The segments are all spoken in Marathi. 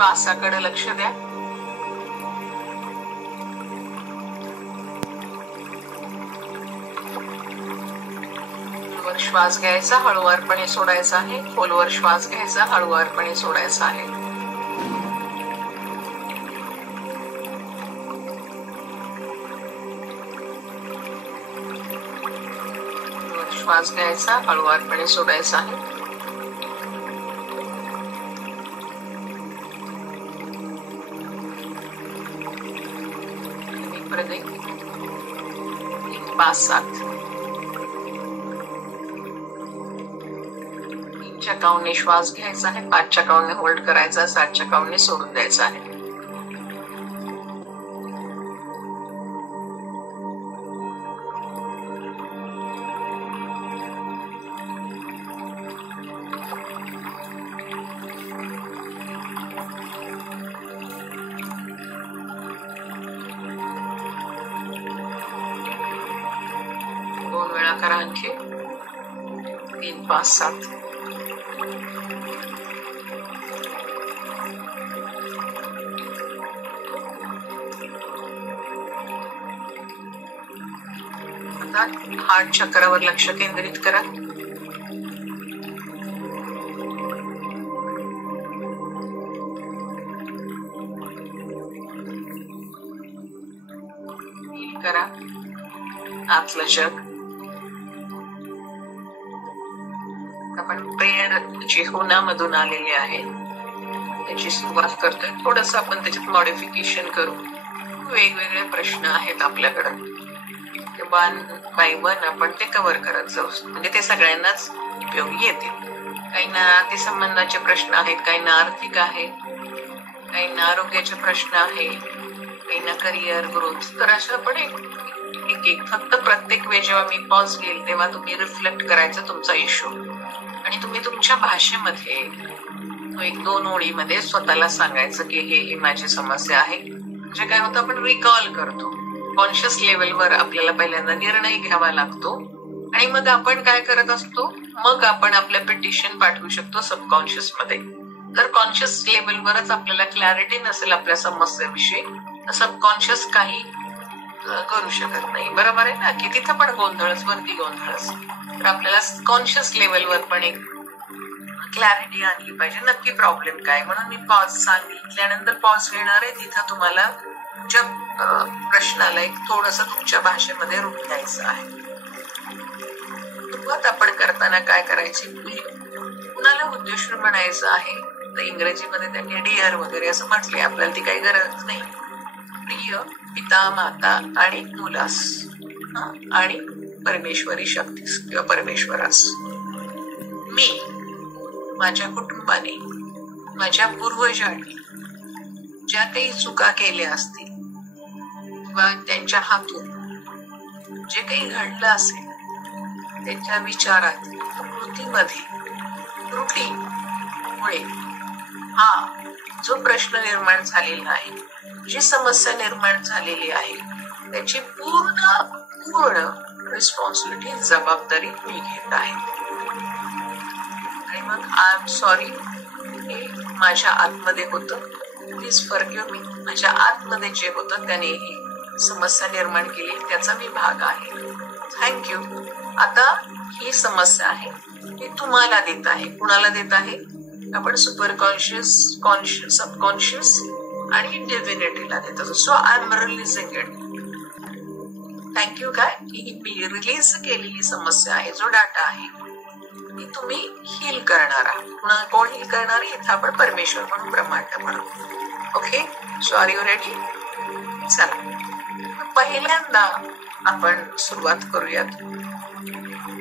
श्वासाकडे लक्ष द्या. श्वास घ्यायचा, हळूवारपणे सोडायचा आहे. खोलवर श्वास घ्यायचा, हळूवारपणे सोडायचा आहे. श्वास घ्यायचा, हळूवारपणे सोडायचा आहे. प्रदे 3, 5, 7 3च्या काउंटने श्वास घ्यायचा आहे, 5च्या काउंटने होल्ड करायचा, 7च्या काउंटने सोडून द्यायचा आहे. करा आणखी 3, 5, 7 आता हार्ट चक्रावर लक्ष केंद्रित करा. फील करा आतलं जग. आपण प्रेयर जी होनामधून आलेली आहे त्याची सुरुवात करतोय. थोडस आपण त्याच्यात मॉडिफिकेशन करू. वेगवेगळे प्रश्न आहेत आपल्याकडे, ते 1 by 1 आपण ते कव्हर करत जाऊ, म्हणजे ते सगळ्यांनाच उपयोगी येतील. काहींना नातेसंबंधाचे प्रश्न आहेत, काहींना आर्थिक आहेत, काहींना आरोग्याचे प्रश्न आहेत, काहींना करिअर ग्रोथ. तर असं आपण एक फक्त प्रत्येक वेळी जेव्हा मी पॉज घेईल तेव्हा तुम्ही रिफ्लेक्ट करायचा तुमचा इश्यू, आणि तुम्ही तुमच्या भाषेमध्ये 1-2 ओळीमध्ये स्वतःला सांगायचं की हे माझी समस्या आहे. म्हणजे काय होतं, आपण रिकॉल करतो. कॉन्शियस लेवलवर आपल्याला पहिल्यांदा निर्णय घ्यावा लागतो, आणि मग आपण काय करत असतो, मग आपण आपलं पिटिशन पाठवू शकतो सबकॉन्शियस मध्ये. जर कॉन्शियस लेवलवरच आपल्याला क्लॅरिटी नसेल आपल्या समस्येविषयी, तर सबकॉन्शियस काही करू शकत नाही. बरोबर आहे ना, की तिथं पण गोंधळच, वरती गोंधळच. तर आपल्याला कॉन्शियस लेवलवर पण एक क्लॅरिटी आणली पाहिजे, नक्की प्रॉब्लेम काय. म्हणून मी पॉज सांगितल्यानंतर पॉज घेणार आहे. तिथं तुम्हाला तुमच्या प्रश्नाला एक थोडस तुमच्या भाषेमध्ये रूप द्यायचं आहे. सुरुवात आपण करताना काय करायची, कुणाला उद्देशून म्हणायचं आहे तर इंग्रजीमध्ये त्यांनी डिअर वगैरे असं म्हटले, आपल्याला ती काही गरज नाही. प्रिय पिता माता आणि मुलास आणि परमेश्वरी शक्तीस किंवा परमेश्वरास. मी माझ्या कुटुंबाने, माझ्या पूर्वजांनी ज्या काही चुका केल्या असतील किंवा त्यांच्या हातून जे काही घडलं असेल, त्यांच्या विचारात, कृतीमध्ये त्रुटीमुळे हा जो प्रश्न निर्माण झालेला आहे, जी समस्या निर्माण झालेली आहे, त्याची पूर्ण रिस्पॉन्सिबिलिटी, जबाबदारी मी घेत आहे. आणि मग आय एम सॉरी, हे माझ्या आतमध्ये होतं, प्लीज फॉरगिव्ह मी. माझ्या आतमध्ये जे होतं त्याने ही समस्या निर्माण केली, त्याचा मी भाग आहे. थँक्यू. आता ही समस्या आहे, मी तुम्हाला देत आहे. कुणाला देत आहे, आपण सुपर कॉन्शियस, सबकॉन्शियस आणि डिव्हिनिटीला देतो. So I am releasing it. Thank you. काय ही मी रिलीज केलेली समस्या आहे, जो डाटा आहे, ती तुम्ही हील करणार आहात. कोण हील करणार, इथं आपण परमेश्वर म्हणून, ब्रह्मांड म्हणून. Okay, so are you ready? चला, पहिल्यांदा आपण सुरुवात करूयात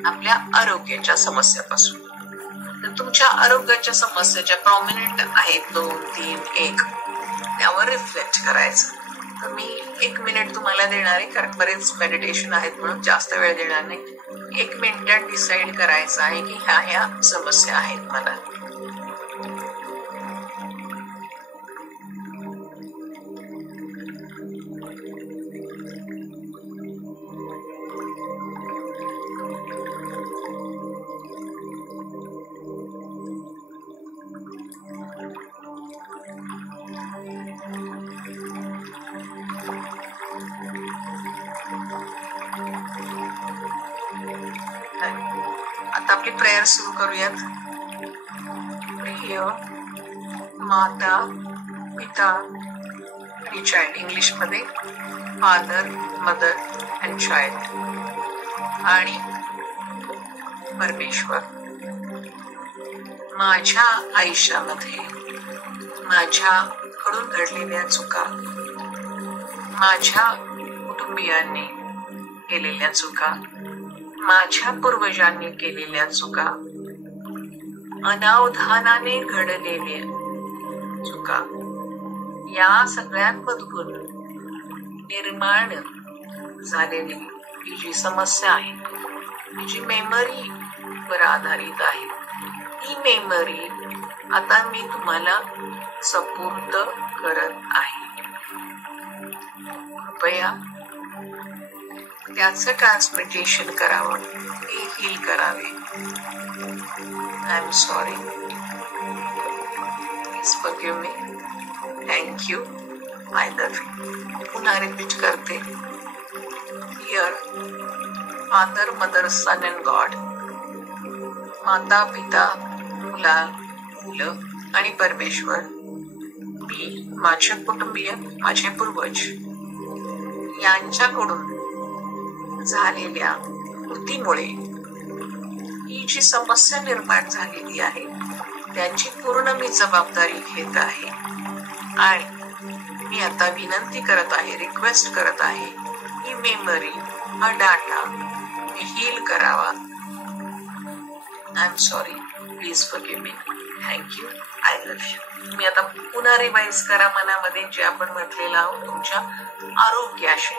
आपल्या आरोग्याच्या समस्यापासून. तर तुमच्या आरोग्याच्या समस्या ज्या प्रॉमिनंट आहेत, 2, 3, 1, त्यावर रिफ्लेक्ट करायचं. तर मी 1 मिनिट तुम्हाला देणार आहे, कारण बरेच मेडिटेशन आहेत म्हणून जास्त वेळ देणार नाही. 1 मिनिटात डिसाईड करायचं आहे की ह्या समस्या आहेत मला. आपली प्रेयर सुरू करूयात. प्रिय माता, पिता आणि चाइल्ड, इंग्लिश मध्ये फादर, मदर अँड चाइल्ड आणि परमेश्वर. माझ्या आयुष्यामध्ये माझ्याकडून घडलेल्या चुका, माझ्या कुटुंबियांनी केलेल्या चुका, माझ्या पूर्वजांनी केलेल्या चुका, अनावधानाने घडलेल्या चुका, या सगळ्यांमधून निर्माण झालेली ही जी समस्या आहे, ही जी मेमरी वर आधारित आहे, ही मेमरी आता मी तुम्हाला सपोर्ट करत आहे. कृपया त्याचं ट्रान्समिटेशन करावं, ते हील करावे. I am sorry, please forgive me. Thank you, I love you. पुन्हा रिपीट करते. Here father, mother, son and God, माता, पिता, मुलं आणि परमेश्वर, मी, माझे कुटुंबीय, माझे पूर्वज यांच्याकडून झालेल्या कृतीमुळे ही जी समस्या निर्माण झालेली आहे त्याची पूर्ण मी जबाबदारी घेत आहे. आणि मी आता विनंती करत आहे, रिक्वेस्ट करत आहे, ही मेमरी, हा डाटा मी हील करावा. I am sorry, please forgive me. Thank you, I love you. मी आता पुन्हा रिवाइज करा मनामध्ये जे आपण म्हटलेलं आहोत तुमच्या आरोग्याशी